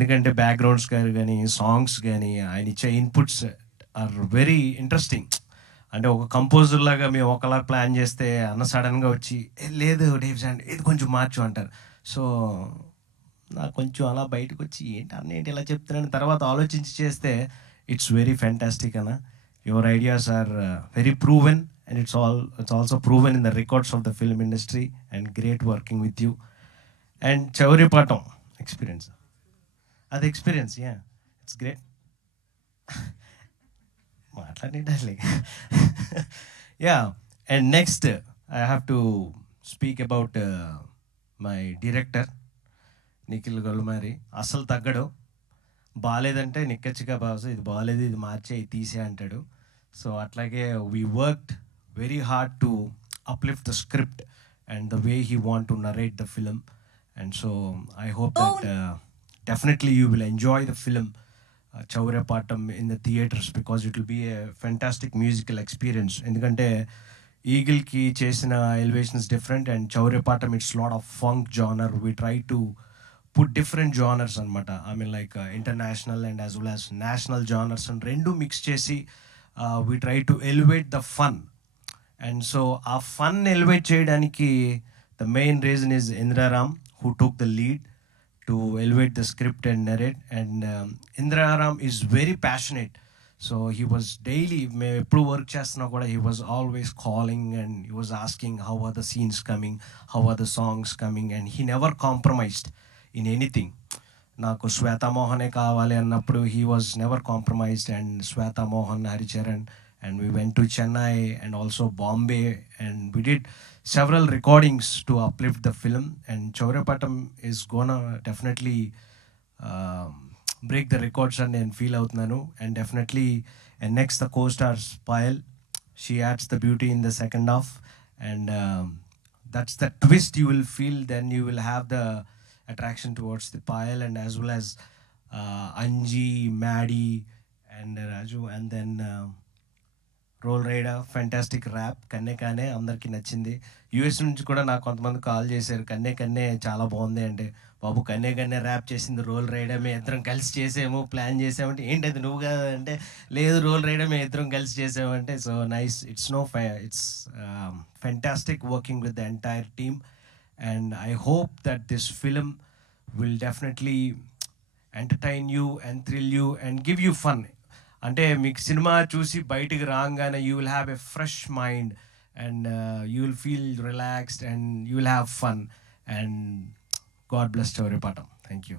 ఎందుకంటే బ్యాక్గ్రౌండ్స్ కానీ సాంగ్స్ కానీ ఆయన ఇచ్చే ఇన్పుట్స్ ఆర్ వెరీ ఇంట్రెస్టింగ్. అంటే ఒక కంపోజర్ లాగా మేము ఒకలా ప్లాన్ చేస్తే అన్న సడన్గా వచ్చి లేదు డేవ్ శాండ్ ఇది కొంచెం మార్చు అంటారు. సో నాకు కొంచెం అలా బయటకు వచ్చి ఏంటి అన్న ఏంటి ఇలా చెప్తున్నాను తర్వాత ఆలోచించి చేస్తే ఇట్స్ వెరీ ఫ్యాంటాస్టిక్ అన్న. Your ideas are very proven and it's also proven in the records of the film industry and great working with you. And Chouryapatham experience, అది ఎక్స్పీరియన్స్, యా ఇట్స్ గ్రేట్. మాట్లాడండి. Yeah, and next I have to speak about my director Nikhil Gollamari. అస్సలు తగ్గడు, బాగాలేదంటే నిక్కచ్చిగా boss ఇది బాగాలేదు ఇది మార్చే ఇది తీసే అంటాడు. సో అట్లాగే we worked very hard to uplift the script and the way he want to narrate the film. And so I hope that definitely you will enjoy the film Chauryapatam in the theaters because it will be a fantastic musical experience. Endukante Eagle ki chesina elevation is different and Chauryapatam it's lot of funk genre. We try to put different genres anamata. I mean like international and as well as national genres and rendu mix chesi we try to elevate the fun. And so our fun elevate cheyadaniki the main reason is Indra Ram who took the lead to elevate the script and narrate. And Indra Ram is very passionate. So he was daily eppudu work chestuna kuda he was always calling and he was asking how are the scenes coming, how are the songs coming, and he never compromised in anything. నాకు శ్వేతా మోహనే కావాలి అన్నప్పుడు he was never compromised. And Shweta Mohan, Haricharan, and we went to Chennai and also Bombay and we did several recordings to uplift the film. And Chauryapatam is gonna definitely break the records and feel outunanu. And definitely and next the co-stars Payal, she adds the beauty in the second half and that's the twist you will feel. Then you will have the attraction towards the Payal and as well as Anji, Maddie and Raju. And then Roll Rida fantastic rap కన్నే కానే అందరికీ నచ్చింది. US నుంచి కూడా నాకు కొంతమంది call చేశారు కన్నే కన్నే చాలా బాగుంది అంటే బాబు కన్నే కన్నే ర్యాప్ చేసింది రోల్ రైడర్ మేము ఇద్దరం కలిసి చేసాము ప్లాన్ చేసామంటే ఏంటది నువ్వు కాదు అంటే లేదు రోల్ రైడర్ మేము ఇద్దరం కలిసి చేసామంటే so nice. It's fantastic working with the entire team and I hope that this film will definitely entertain you and thrill you and give you fun. అంటే మీకు సినిమా చూసి బయటికి రాగానే you will have a fresh mind and you will feel relaxed and you will have fun and God bless Chouryapatham. Thank you.